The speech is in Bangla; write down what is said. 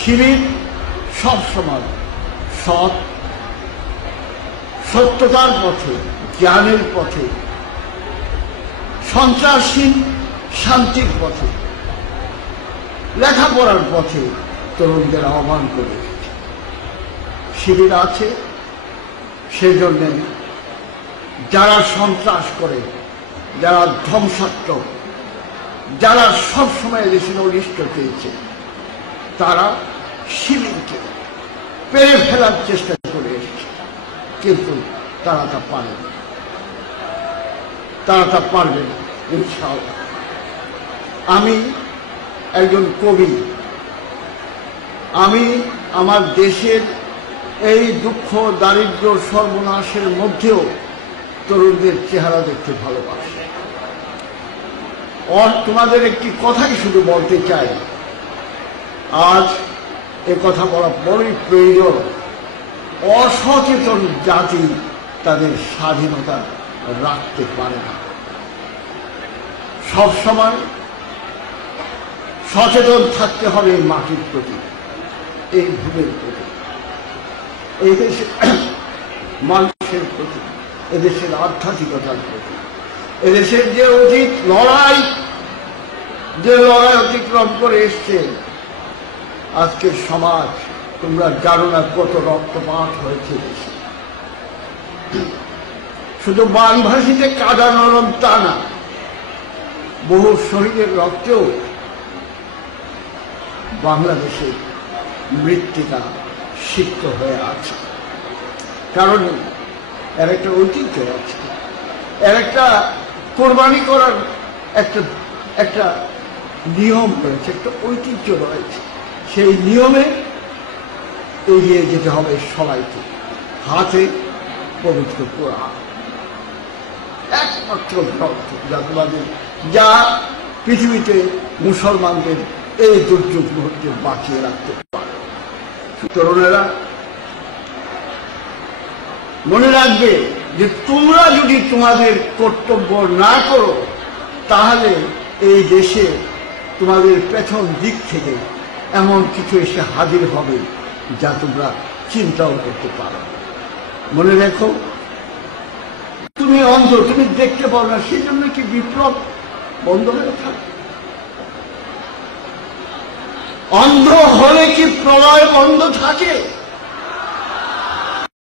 শিবির সবসময় সৎ, সত্যতার পথে, জ্ঞানের পথে, সন্ত্রাসহীন শান্তির পথে, লেখাপড়ার পথে তরুণদের আহ্বান করে শিবির আছে। সেজন্য যারা সন্ত্রাস করে, যারা ধ্বংসাত্মক, যারা সবসময় দেশের অনিষ্ট চেয়েছে, তারা শিবিরকে পেরে ফেলার চেষ্টা করে এসেছে, কিন্তু তারা তা পারে না, তারা তা পারবে না ইনশাআল্লাহ। আমি একজন কবি, আমি আমার দেশের এই দুঃখ, দারিদ্র, সর্বনাশের মধ্যেও তরুণদের চেহারা দেখতে ভালোবাসি। তোমাদের একটি কথাই শুধু বলতে চাই, আজ এ কথা বলা বড়ই প্রয়োজন। অসচেতন জাতি তাদের স্বাধীনতা রাখতে পারে না। সবসময় সচেতন থাকতে হবে এই মাটির প্রতি, এই ভূমির প্রতি, এই দেশের মানুষের প্রতি, এদেশের আধ্যাত্মিকতার প্রতি, এদেশের যে অতীত লড়াই, যে লড়াই অতিক্রম করে এসছে। আজকের সমাজ তোমরা জানো না কত রক্তপাত হয়েছে দেশে। শুধু বানভাসিতে কাদা নরম তা না, বহু শহীদের রক্তেও বাংলাদেশের মৃত্তিকা সিক্ত হয়ে আছে। কারণ এর একটা ঐতিহ্য আছে, এর একটা কোরবানি করার একটা নিয়ম রয়েছে, একটা ঐতিহ্য রয়েছে। সেই নিয়মে এগিয়ে যেতে হবে সবাইকে। হাতে পবিত্র কোরআন, একমাত্র গ্রন্থ যা তোমাদের, যা পৃথিবীতে মুসলমানদের এই দুর্যোগ মুহূর্তে বাঁচিয়ে রাখতে পারে। তরুণেরা মনে রাখবে যে তোমরা যদি তোমাদের কর্তব্য না করো, তাহলে এই দেশে তোমাদের পেছন দিক থেকে এমন কিছু এসে হাজির হবে যা তোমরা চিন্তাও করতে পারো। মনে রেখো, তুমি অন্ধ, তুমি দেখতে পাও না, সেই জন্য কি বিপ্লব বন্ধ হয়ে থাকে? অন্ধ হলে কি প্রলয় বন্ধ থাকে?